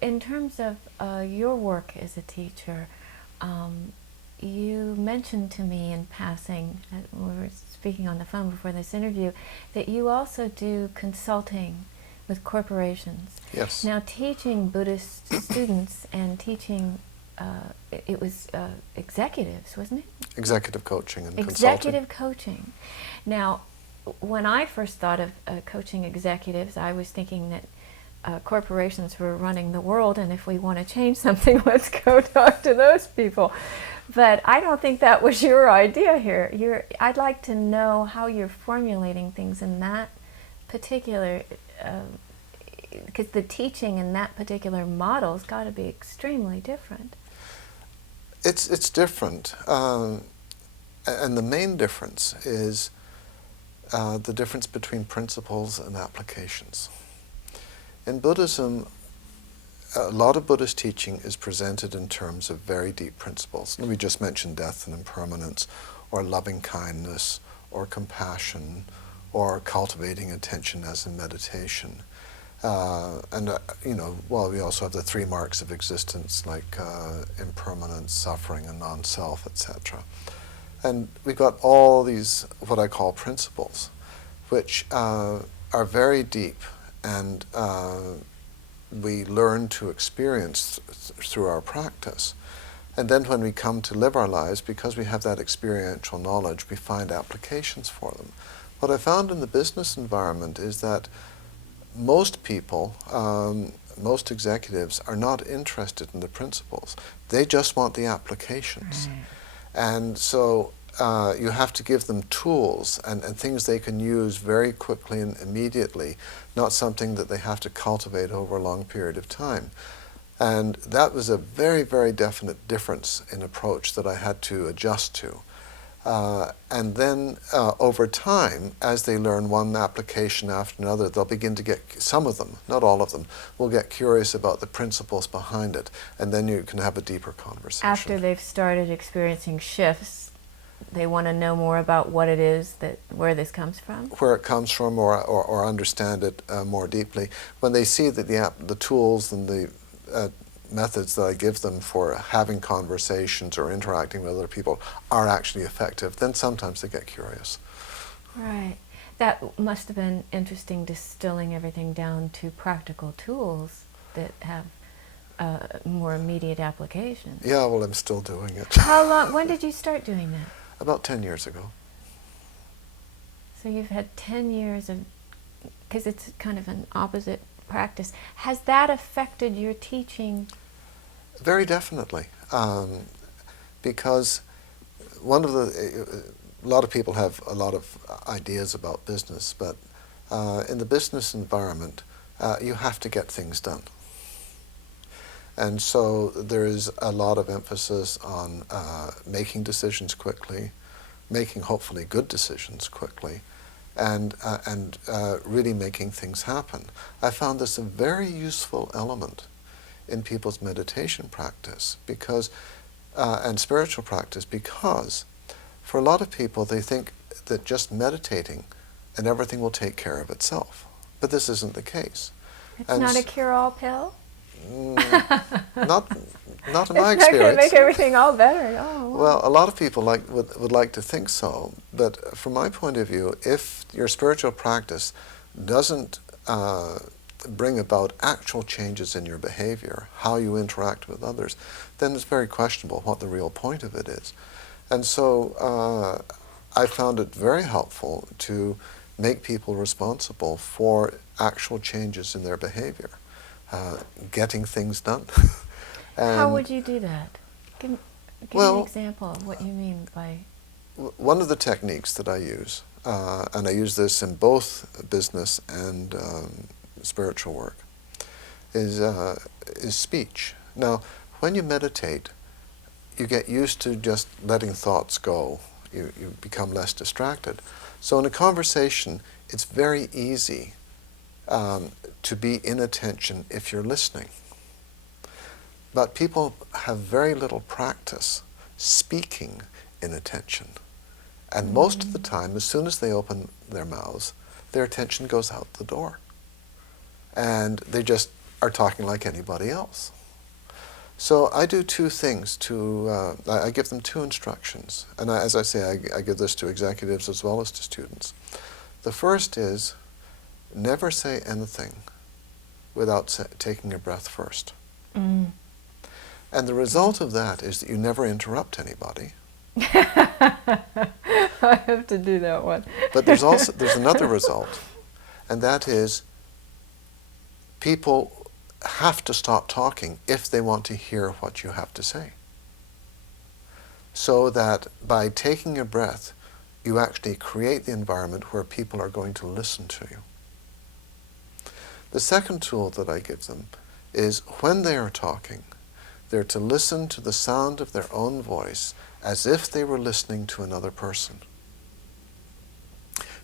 In terms of your work as a teacher, you mentioned to me in passing, when we were speaking on the phone before this interview, that you also do consulting with corporations. Yes. Now, teaching Buddhist students and teaching, it was executives, wasn't it? Executive coaching and Executive consulting. coaching. Now, when I first thought of coaching executives, I was thinking that corporations were running the world, and if we want to change something, let's go talk to those people. But I don't think that was your idea here. I'd like to know how you're formulating things in that particular, because the teaching in that particular model's got to be extremely different. It's different, and the main difference is the difference between principles and applications. In Buddhism, a lot of Buddhist teaching is presented in terms of very deep principles. And we just mentioned death and impermanence, or loving kindness, or compassion, or cultivating attention as in meditation. Well, we also have the 3 marks of existence, like impermanence, suffering, and non-self, etc. And we've got all these, what I call principles, which are very deep, and we learn to experience through our practice. And then when we come to live our lives, because we have that experiential knowledge, we find applications for them. What I found in the business environment is that most people, most executives, are not interested in the principles. They just want the applications. And so you have to give them tools and things they can use very quickly and immediately, not something that they have to cultivate over a long period of time. And that was a very, very definite difference in approach that I had to adjust to. And then over time, as they learn one application after another, they'll begin to get, some of them, not all of them, will get curious about the principles behind it, and then you can have a deeper conversation. After they've started experiencing shifts, they want to know more about what it is, where this comes from? Where it comes from, or understand it more deeply. When they see that the tools and the methods that I give them for having conversations or interacting with other people are actually effective, then sometimes they get curious. Right. That must have been interesting, distilling everything down to practical tools that have more immediate applications. Yeah, well, I'm still doing it. How long? When did you start doing that? About 10 years ago. So you've had 10 years of, because it's kind of an opposite practice. Has that affected your teaching? Very definitely, because a lot of people have a lot of ideas about business, but in the business environment, you have to get things done. And so there is a lot of emphasis on making decisions quickly, making hopefully good decisions quickly, and really making things happen. I found this a very useful element in people's meditation practice and spiritual practice, because for a lot of people they think that just meditating and everything will take care of itself. But this isn't the case. It's not a cure-all pill? Not in my it's not experience. going to make everything all better. Oh, wow. Well, a lot of people would like to think so, but from my point of view, if your spiritual practice doesn't bring about actual changes in your behavior, how you interact with others, then it's very questionable what the real point of it is. And so I found it very helpful to make people responsible for actual changes in their behavior, getting things done. How would you do that? Give me an example of what you mean by... One of the techniques that I use, and I use this in both business and spiritual work, is speech. Now, when you meditate, you get used to just letting thoughts go. You become less distracted. So in a conversation, it's very easy to be in attention if you're listening. But people have very little practice speaking in attention. And most of the time, as soon as they open their mouths, their attention goes out the door. And they just are talking like anybody else. So I do two things to, I give them two instructions. And as I say, I give this to executives as well as to students. The first is, never say anything without taking a breath first. Mm. And the result of that is that you never interrupt anybody. I have to do that one. But there's another result, and that is people have to stop talking if they want to hear what you have to say. So that by taking a breath, you actually create the environment where people are going to listen to you. The second tool that I give them is when they are talking, they're to listen to the sound of their own voice as if they were listening to another person.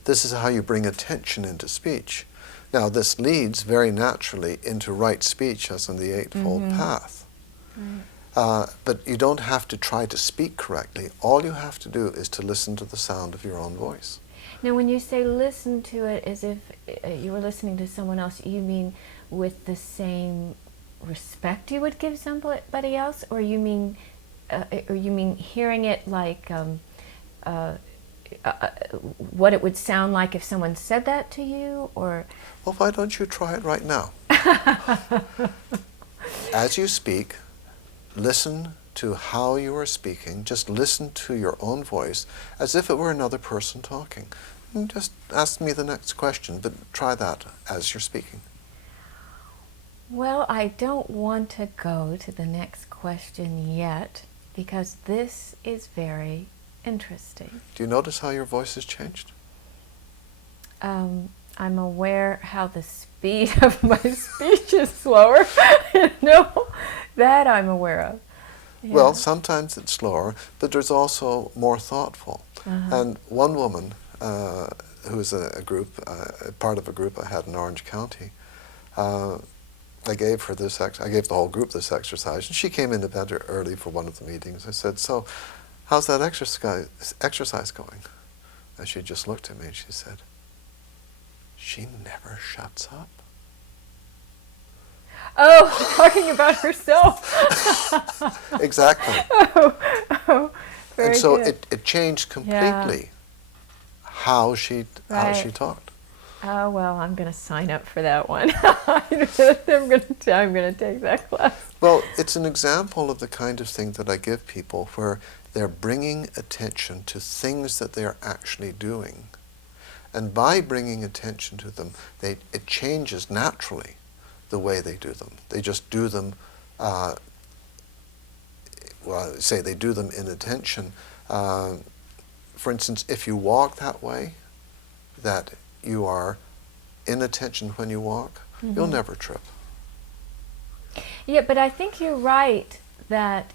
This is how you bring attention into speech. Now, this leads very naturally into right speech, as in the Eightfold Path. Right. But you don't have to try to speak correctly. All you have to do is to listen to the sound of your own voice. Now, when you say listen to it as if you were listening to someone else, you mean with the same respect you would give somebody else, or you mean hearing it like what it would sound like if someone said that to you, or? Well, why don't you try it right now? As you speak, listen to how you are speaking. Just listen to your own voice as if it were another person talking. And just ask me the next question, but try that as you're speaking. Well, I don't want to go to the next question yet, because this is very interesting. Do you notice how your voice has changed? I'm aware how the speed of my speech is slower. You know, that I'm aware of. Yeah. Well, sometimes it's slower, but there's also more thoughtful. And one woman who's part of a group I had in Orange County, I gave her this I gave the whole group this exercise, and she came into bed early for one of the meetings. I said, "So, how's that exercise going?" And she just looked at me and she said, "She never shuts up." Oh, talking about herself. Exactly. Oh, very and so good. it changed completely how she talked. Oh, well, I'm going to sign up for that one. I'm going to take that class. Well, it's an example of the kind of thing that I give people where they're bringing attention to things that they're actually doing. And by bringing attention to them, it changes naturally the way they do them. They just do them, they do them in attention. For instance, if you walk that way, that you are in attention when you walk, you'll never trip. Yeah, but I think you're right that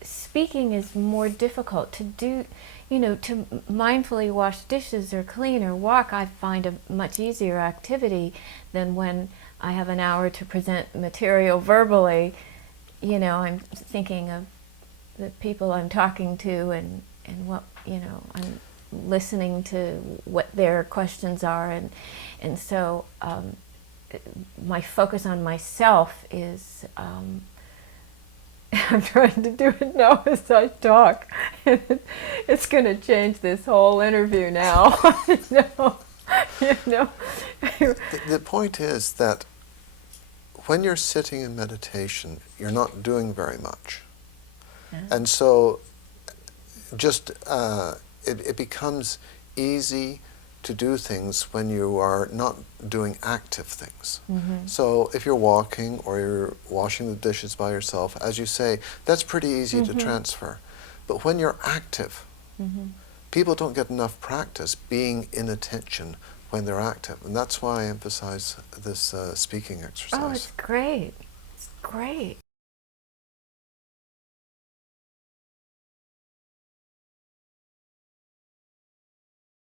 speaking is more difficult to do. You know, to mindfully wash dishes or clean or walk, I find a much easier activity than when I have an hour to present material verbally. You know, I'm thinking of the people I'm talking to and what, you know, I'm listening to what their questions are, and so my focus on myself is I'm trying to do it now as I talk. It's going to change this whole interview now. You know. The point is that when you're sitting in meditation, you're not doing very much. And so just it becomes easy to do things when you are not doing active things. So if you're walking or you're washing the dishes by yourself, as you say, that's pretty easy to transfer. But when you're active, people don't get enough practice being in attention when they're active. And that's why I emphasize this speaking exercise. Oh, it's great. It's great.